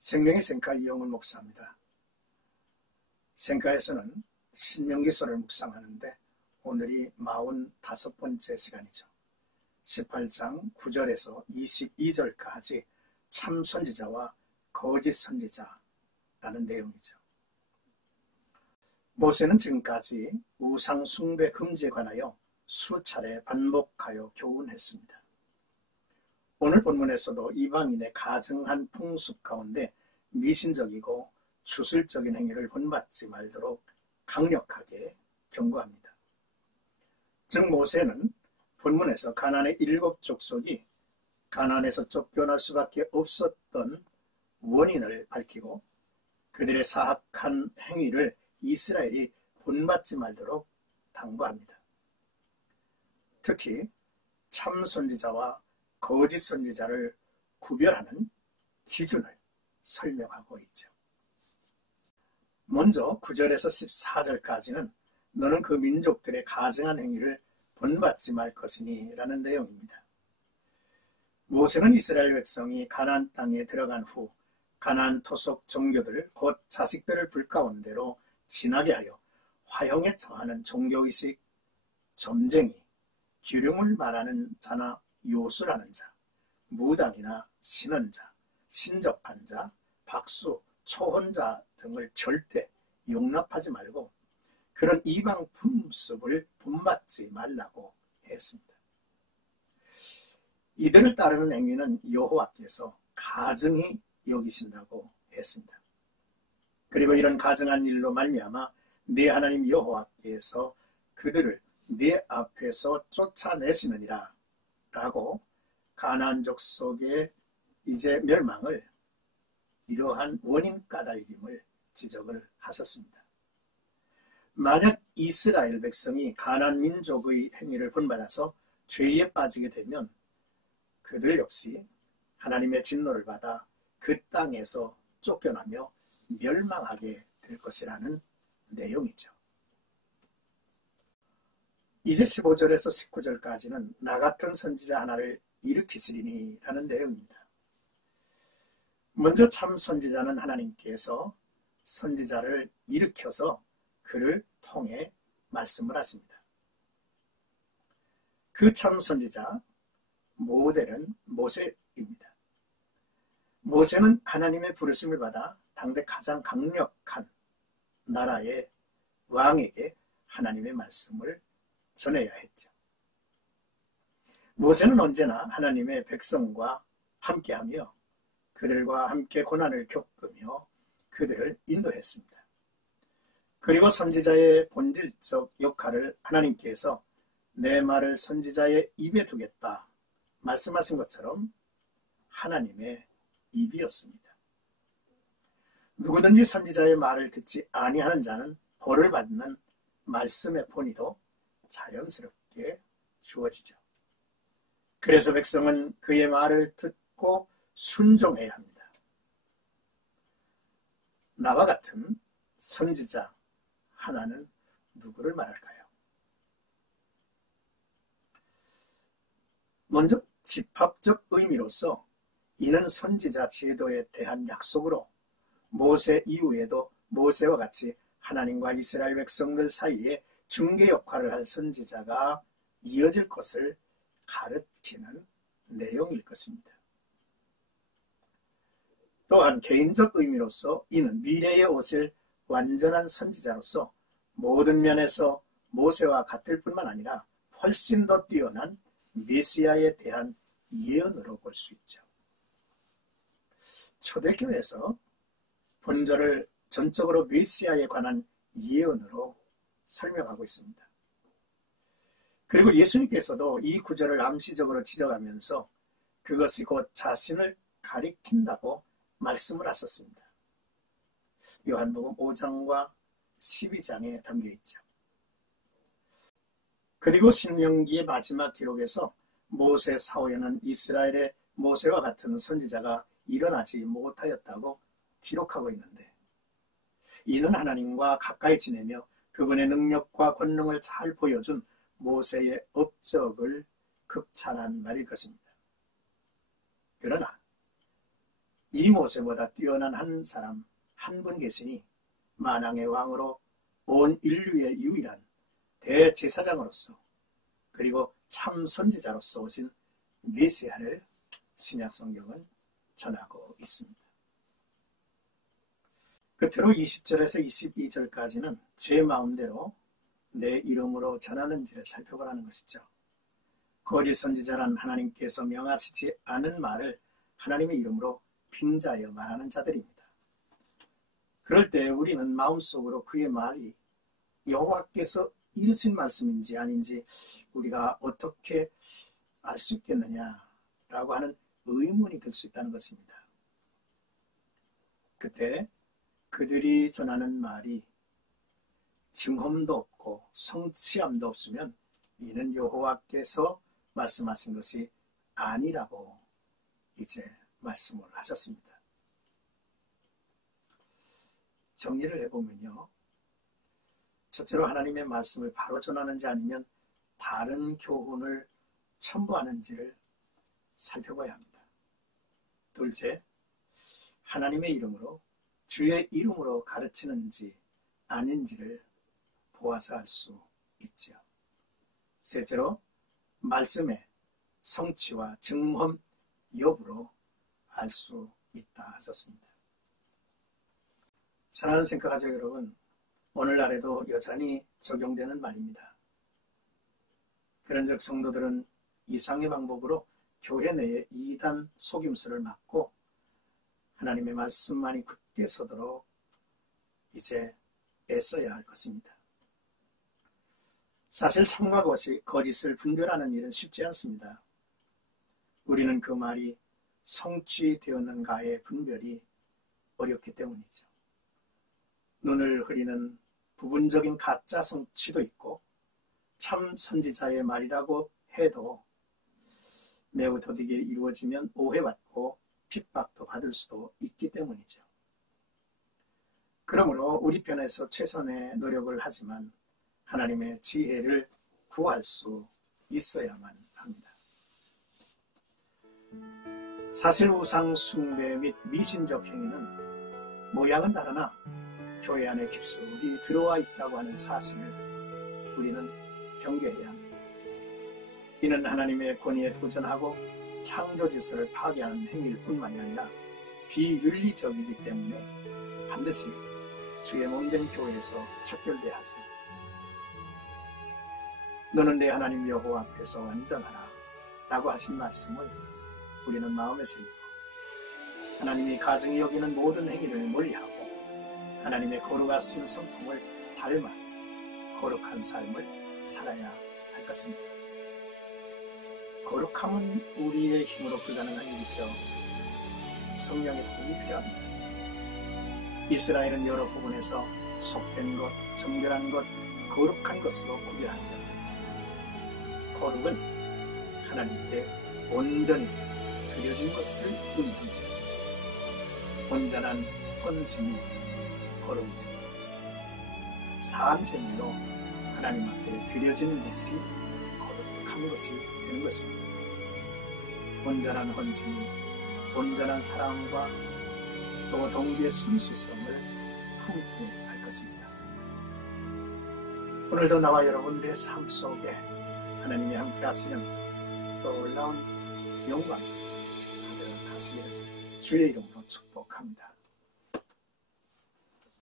생명의 생가 이영훈 목사입니다. 생가에서는 신명기서를 묵상하는데 오늘이 45번째 시간이죠. 18장 9절에서 22절까지 참 선지자와 거짓 선지자라는 내용이죠. 모세는 지금까지 우상 숭배 금지에 관하여 수차례 반복하여 교훈했습니다. 오늘 본문에서도 이방인의 가증한 풍습 가운데 미신적이고 주술적인 행위를 본받지 말도록 강력하게 경고합니다. 즉 모세는 본문에서 가나안의 7족속이 가나안에서 쫓겨날 수밖에 없었던 원인을 밝히고 그들의 사악한 행위를 이스라엘이 본받지 말도록 당부합니다. 특히 참 선지자와 거짓 선지자를 구별하는 기준을 설명하고 있죠. 먼저 9절에서 14절까지는 너는 그 민족들의 가증한 행위를 본받지 말 것이니 라는 내용입니다. 모세는 이스라엘 백성이 가나안 땅에 들어간 후 가나안 토속 종교들 곧 자식들을 불 가운데로 지나게 하여 화형에 처하는 종교의식, 점쟁이, 기륭을 말하는 자나 요술하는 자, 무당이나 신언자, 신접한 자, 박수, 초혼자 등을 절대 용납하지 말고 그런 이방 풍습을 본받지 말라고 했습니다. 이들을 따르는 행위는 여호와께서 가증히 여기신다고 했습니다. 그리고 이런 가증한 일로 말미암아 네 하나님 여호와께서 그들을 네 앞에서 쫓아내시느니라 라고 가나안 족속의 이제 멸망을 이러한 원인 까닭임을 지적을 하셨습니다. 만약 이스라엘 백성이 가나안 민족의 행위를 본받아서 죄에 빠지게 되면 그들 역시 하나님의 진노를 받아 그 땅에서 쫓겨나며 멸망하게 될 것이라는 내용이죠. 이제 15절에서 19절까지는 나 같은 선지자 하나를 일으키시리니 라는 내용입니다. 먼저 참 선지자는 하나님께서 선지자를 일으켜서 그를 통해 말씀을 하십니다. 그 참 선지자 모델은 모세입니다. 모세는 하나님의 부르심을 받아 당대 가장 강력한 나라의 왕에게 하나님의 말씀을 전해야 했죠. 모세는 언제나 하나님의 백성과 함께하며 그들과 함께 고난을 겪으며 그들을 인도했습니다. 그리고 선지자의 본질적 역할을 하나님께서 내 말을 선지자의 입에 두겠다 말씀하신 것처럼 하나님의 입이었습니다. 누구든지 선지자의 말을 듣지 아니하는 자는 벌을 받는 말씀의 본의도 자연스럽게 주어지죠. 그래서 백성은 그의 말을 듣고 순종해야 합니다. 나와 같은 선지자 하나는 누구를 말할까요? 먼저 집합적 의미로서 이는 선지자 제도에 대한 약속으로 모세 이후에도 모세와 같이 하나님과 이스라엘 백성들 사이에 중개 역할을 할 선지자가 이어질 것을 가르치는 내용일 것입니다. 또한 개인적 의미로서 이는 미래에 오실 완전한 선지자로서 모든 면에서 모세와 같을 뿐만 아니라 훨씬 더 뛰어난 메시아에 대한 예언으로 볼 수 있죠. 초대교회에서 본절을 전적으로 메시아에 관한 예언으로 설명하고 있습니다. 그리고 예수님께서도 이 구절을 암시적으로 지적하면서 그것이 곧 자신을 가리킨다고 말씀을 하셨습니다. 요한복음 5장과 12장에 담겨 있죠. 그리고 신명기의 마지막 기록에서 모세 사후에는 이스라엘의 모세와 같은 선지자가 일어나지 못하였다고 기록하고 있는데 이는 하나님과 가까이 지내며 그분의 능력과 권능을 잘 보여준 모세의 업적을 극찬한 말일 것입니다. 그러나 이 모세보다 뛰어난 한 사람, 한 분 계시니 만왕의 왕으로 온 인류의 유일한 대제사장으로서 그리고 참 선지자로서 오신 메시아를 신약성경은 전하고 있습니다. 끝으로 20절에서 22절까지는 제 마음대로 내 이름으로 전하는지를 살펴보라는 것이죠. 거짓 선지자란 하나님께서 명하시지 않은 말을 하나님의 이름으로 빙자하여 말하는 자들입니다. 그럴 때 우리는 마음속으로 그의 말이 여호와께서 이르신 말씀인지 아닌지 우리가 어떻게 알 수 있겠느냐라고 하는 의문이 들 수 있다는 것입니다. 그때 그들이 전하는 말이 증험도 없고 성취함도 없으면 이는 여호와께서 말씀하신 것이 아니라고 이제 말씀을 하셨습니다. 정리를 해보면요. 첫째로 하나님의 말씀을 바로 전하는지 아니면 다른 교훈을 첨부하는지를 살펴봐야 합니다. 둘째, 하나님의 이름으로 주의 이름으로 가르치는지 아닌지를 보아서 알 수 있죠. 셋째로 말씀의 성취와 증험 여부로 알 수 있다 하셨습니다. 사랑하는 생각가족 여러분, 오늘날에도 여전히 적용되는 말입니다. 그런즉 성도들은 이상의 방법으로 교회 내에 이단 속임수를 막고 하나님의 말씀만이 굳게 서도록 이제 애써야 할 것입니다. 사실 참과 거짓을 분별하는 일은 쉽지 않습니다. 우리는 그 말이 성취되었는가의 분별이 어렵기 때문이죠. 눈을 흐리는 부분적인 가짜 성취도 있고 참 선지자의 말이라고 해도 매우 더디게 이루어지면 오해받고 핍박도 받을 수도 있기 때문이죠. 그러므로 우리 편에서 최선의 노력을 하지만 하나님의 지혜를 구할 수 있어야만 합니다. 사실 우상 숭배 및 미신적 행위는 모양은 다르나 교회 안에 깊숙이 들어와 있다고 하는 사실을 우리는 경계해야 합니다. 이는 하나님의 권위에 도전하고 창조질서를 파괴하는 행위일 뿐만이 아니라 비윤리적이기 때문에 반드시 주의 몸된 교회에서 척결돼야 하죠. 너는 내 하나님 여호와 앞에서 완전하라 라고 하신 말씀을 우리는 마음에 새기고 하나님이 가증히 여기는 모든 행위를 멀리하고 하나님의 거룩하신 성품을 닮아 거룩한 삶을 살아야 할 것입니다. 거룩함은 우리의 힘으로 불가능한 일이죠. 성령의 도움이 필요합니다. 이스라엘은 여러 부분에서 속된 것, 정결한 것, 거룩한 것으로 구별하죠. 거룩은 하나님께 온전히 드려진 것을 의미합니다. 온전한 헌신이 거룩이죠. 사한 제물로 하나님 앞에 드려지는 것이 거룩한 것이 되는 것입니다. 온전한 헌신이 온전한 사랑과 또 동기의 순수성을 품게 할 것입니다. 오늘도 나와 여러분들의 삶 속에 하나님이 함께 하시는 놀라운 영광 가득하시기를 주의 이름으로 축복합니다.